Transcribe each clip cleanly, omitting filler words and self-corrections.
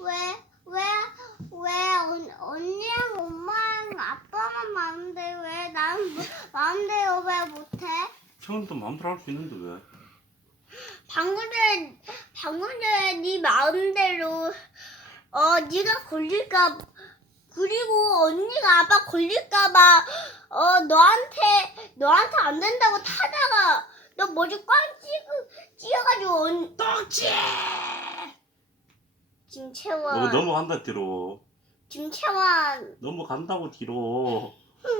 언니랑 엄마랑 아빠만 마음대로 왜 나는 마음대로 왜 못해? 채원이도 마음대로 할 수 있는데 왜? 방금 전에 네 마음대로 네가 걸릴까 그리고 언니가 아빠 걸릴까봐 너한테 안 된다고 타다가 너 머리 꽝 찧어가지고 떡지! 김채원 넘어간다 뒤로. 김채원 넘어간다고 뒤로.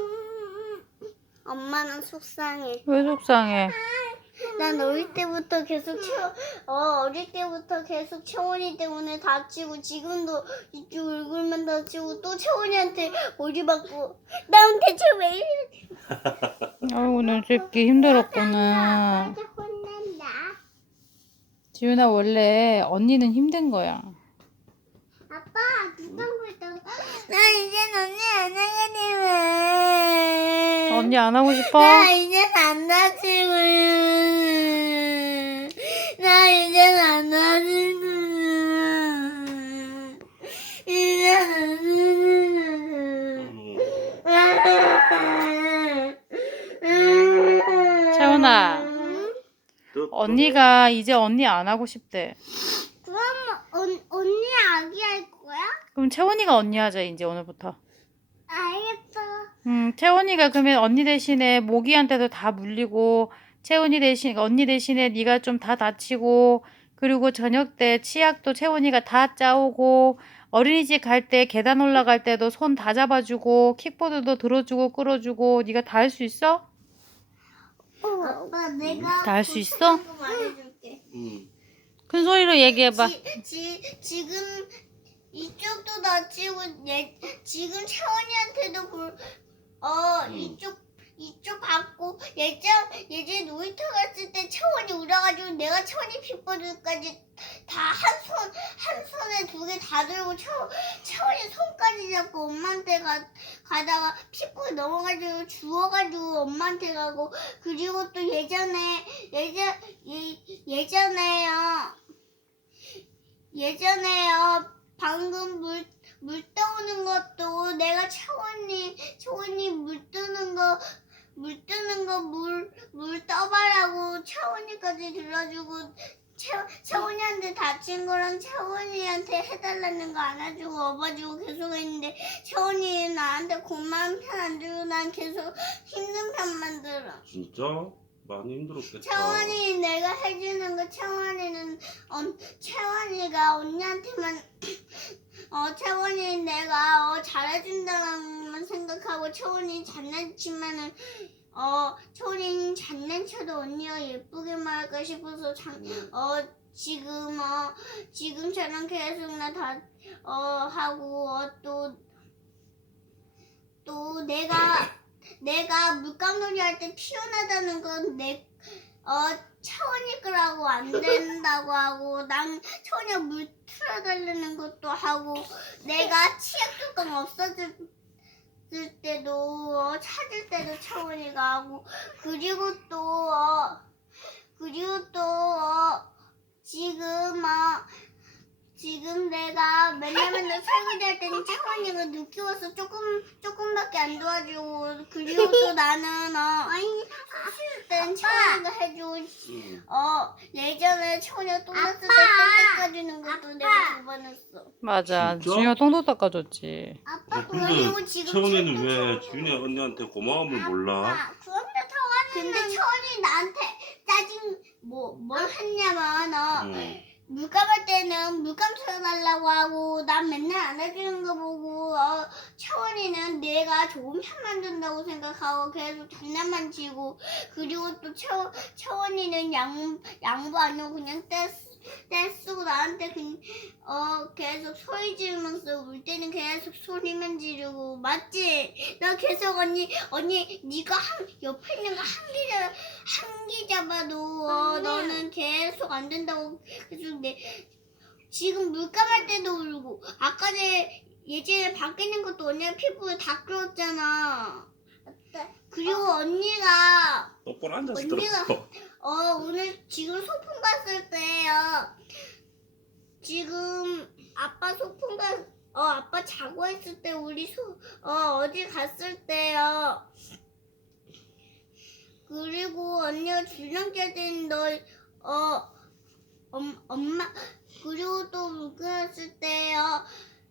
엄마는 속상해. 왜 속상해? 난 어릴 때부터 계속 채원이 때문에 다치고 지금도 이쪽 얼굴만 다치고 또 채원이한테 머리 받고 난 대체 왜 이래? 아이고 너 새끼 힘들었구나. 아빠한테 혼낸다. 지윤아 원래 언니는 힘든 거야. 아빠 누가 그랬다고? 난 이젠 언니 안 하게 되면 언니 안 하고 싶어? 나 이젠 안 다치고요. 나 이젠 안 다치고요. 이젠 안 다치고요. 채원아, 언니가 이제 언니 안 하고 싶대. 그럼 언니 아기 할 거야? 그럼 채원이가 언니 하자 이제 오늘부터. 알겠어. 채원이가 그러면 언니 대신에 모기한테도 다 물리고 채원이 대신 언니 대신에 네가 좀 다 다치고 그리고 저녁 때 치약도 채원이가 다 짜오고 어린이집 갈 때 계단 올라갈 때도 손 다 잡아주고 킥보드도 들어주고 끌어주고 네가 다 할 수 있어? 아빠 내가 다 할 수 있어? 말해줄게. 큰 소리로 얘기해봐. 지금 이쪽도 다치고 지금 채원이한테도 이쪽 받고 예전 놀이터 갔을 때 채원이 울어가지고 내가 채원이 핏보드까지 다 한 손에 두 개 다 들고 채원이 손까지 잡고 엄마한테 가다가 핏보드 넘어가지고 주워가지고 엄마한테 가고 그리고 또 예전에요 방금 물 떠오는 것도 내가 채원이 물 뜨는 거 물 떠봐라고 채원이까지 들어주고 채원이한테 다친 거랑 채원이한테 해달라는 거 안아주고 업어주고 계속 했는데 채원이 나한테 고마운 편 안 주고 난 계속 힘든 편만 들어. 진짜? 많이 힘들었겠다. 채원이 내가 해주는 거 채원이가 언니한테만 채원이 내가 잘해준다는 생각하고 채원이 장난치면은 채원이 장난쳐도 언니가 예쁘게만 할까 싶어서 지금처럼 계속 나 다 하고 또 내가 물감놀이 할 때 피곤하다는 건 채원이 거라고 안 된다고 하고 난 채원이가 물 틀어달라는 것도 하고 내가 치약 뚜껑 없어질 때도 찾을 때도 채원이가 하고 그리고 또 지금 내가 맨날 설거지 할 때는 채원이가 늦게 와서 조금밖에 안 도와주고 그리고 또 나는 쉴 때는 채원이가 해주고 예전에 채원이가 똥 쌌을 때 똥 닦아주는 것도 내가 두 번 했어. 맞아. 진짜? 지윤이가 똥도 닦아줬지. 아빠 근데 그리고 지금 채원이는 왜 지윤이 언니한테 고마움을 몰라? 근데 채원이 나한테 짜증 뭘 했냐면 물감할 때는 물감 쳐달라고 하고 난 맨날 안 해주는 거 보고 채원이는 내가 좋은 편만 준다고 생각하고 계속 장난만 치고 그리고 또 채원이는 양보 안 하고 그냥 떼쓰고 나한테 계속 소리 지르면서 울 때는 계속 소리만 지르고 맞지? 나 계속 언니 네가 옆에 있는 거 한 개 잡아도 너는 계속 안 된다고 계속 지금 물감할 때도 울고 아까 예전에 밖에 있는 것도 언니가 피부에 다 끌었잖아. 그리고 언니가 똑바로 앉아서 언니가 들어. 오늘 지금 소풍 갔을 때요. 지금 아빠 소풍가 아빠 자고 있을 때 우리 어디 갔을 때요. 그리고 언니가 줄넘기 때는 엄마 그리고 또 물고였을 때요.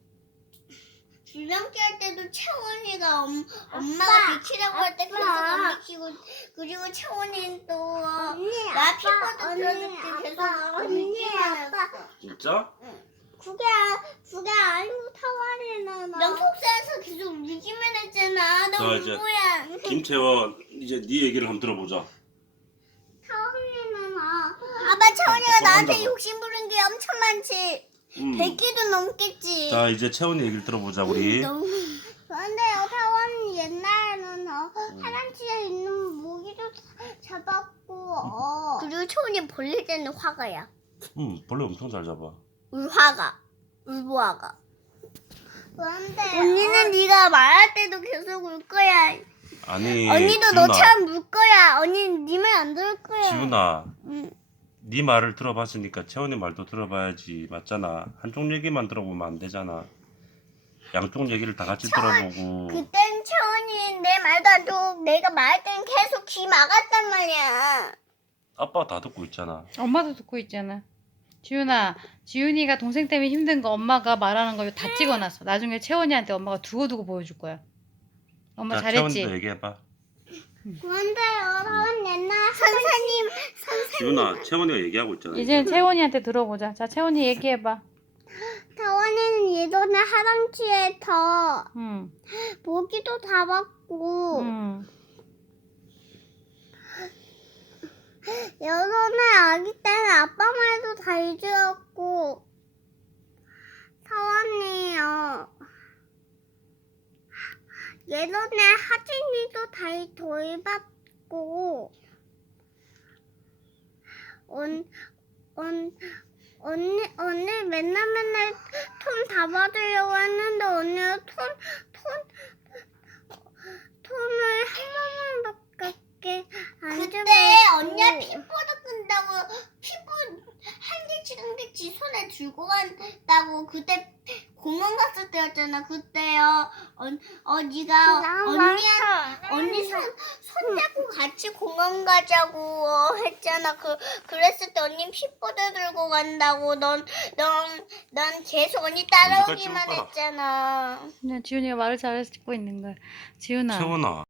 줄넘기 할 때도 채원이가 엄마가 비키라고 할 때 계속 안 비키고 그리고 채원이는 또 나 피부도 들어줄 때 계속 비키만 했어. 진짜? 그게 아니고 타war이는 넌 속사에서 계속 울기만 했잖아. 자, 너 이제. 뭐야? 김채원 이제 네 얘기를 한번 들어보자. 타war이는 아빠 채원이가 나한테 한다고. 욕심 부린 게 엄청 많지. 100개도 넘겠지. 자 이제 채원이 얘기를 들어보자 우리. 그런데요, 타원이 옛날에는 화장실에 있는 모기도 잡았고 그리고 채원이 벌릴 때는 화가야. 벌레 엄청 잘 잡아. 울보아가. 그런데 언니는 네가 말할 때도 계속 울 거야. 아니 언니도 지훈아, 너처럼 울 거야. 언니는 네 말 안 들을 거야. 지훈아 응. 네 말을 들어봤으니까 채원이 말도 들어봐야지. 맞잖아. 한쪽 얘기만 들어보면 안 되잖아. 양쪽 얘기를 다 같이 들어보고. 그땐 채원이 내 말도 안 듣고 내가 말할 땐 계속 귀 막았단 말이야. 아빠가 다 듣고 있잖아. 엄마도 듣고 있잖아. 지훈이가 동생 때문에 힘든 거 엄마가 말하는 거 다 찍어놨어. 나중에 채원이한테 엄마가 두고두고 보여줄 거야. 엄마 자, 잘했지? 채원이도 얘기해봐. 그런데요, 타원 옛날 선생님. 지훈아, 채원이가 얘기하고 있잖아. 이제 채원이한테 들어보자. 자, 채원이 얘기해봐. 타원이는 예전에 화장실에서 응. 모기도 잡았고 응. 예전에 아기 때는 아빠 말도 다 잊었고 타원이요. 예전에 하진이도 다 돌봤고 언니 맨날 톤 잡아주려고 했는데 언니가 톤을 한 번만밖에 안 잡았고 그때 언니가 핏보드 끈다고 핏보 한 개씩 손에 들고 간다고 그때 공원 갔을 때였잖아. 그때요. 네가 언니 손 잡고 같이 공원 가자고 했잖아. 그랬을 때 언니 핏보드 들고 간다고 넌 계속 언니 따라오기만 언제까지 했잖아. 그냥 지훈이가 말을 잘해서 듣고 있는 거야. 지훈아. 채원아.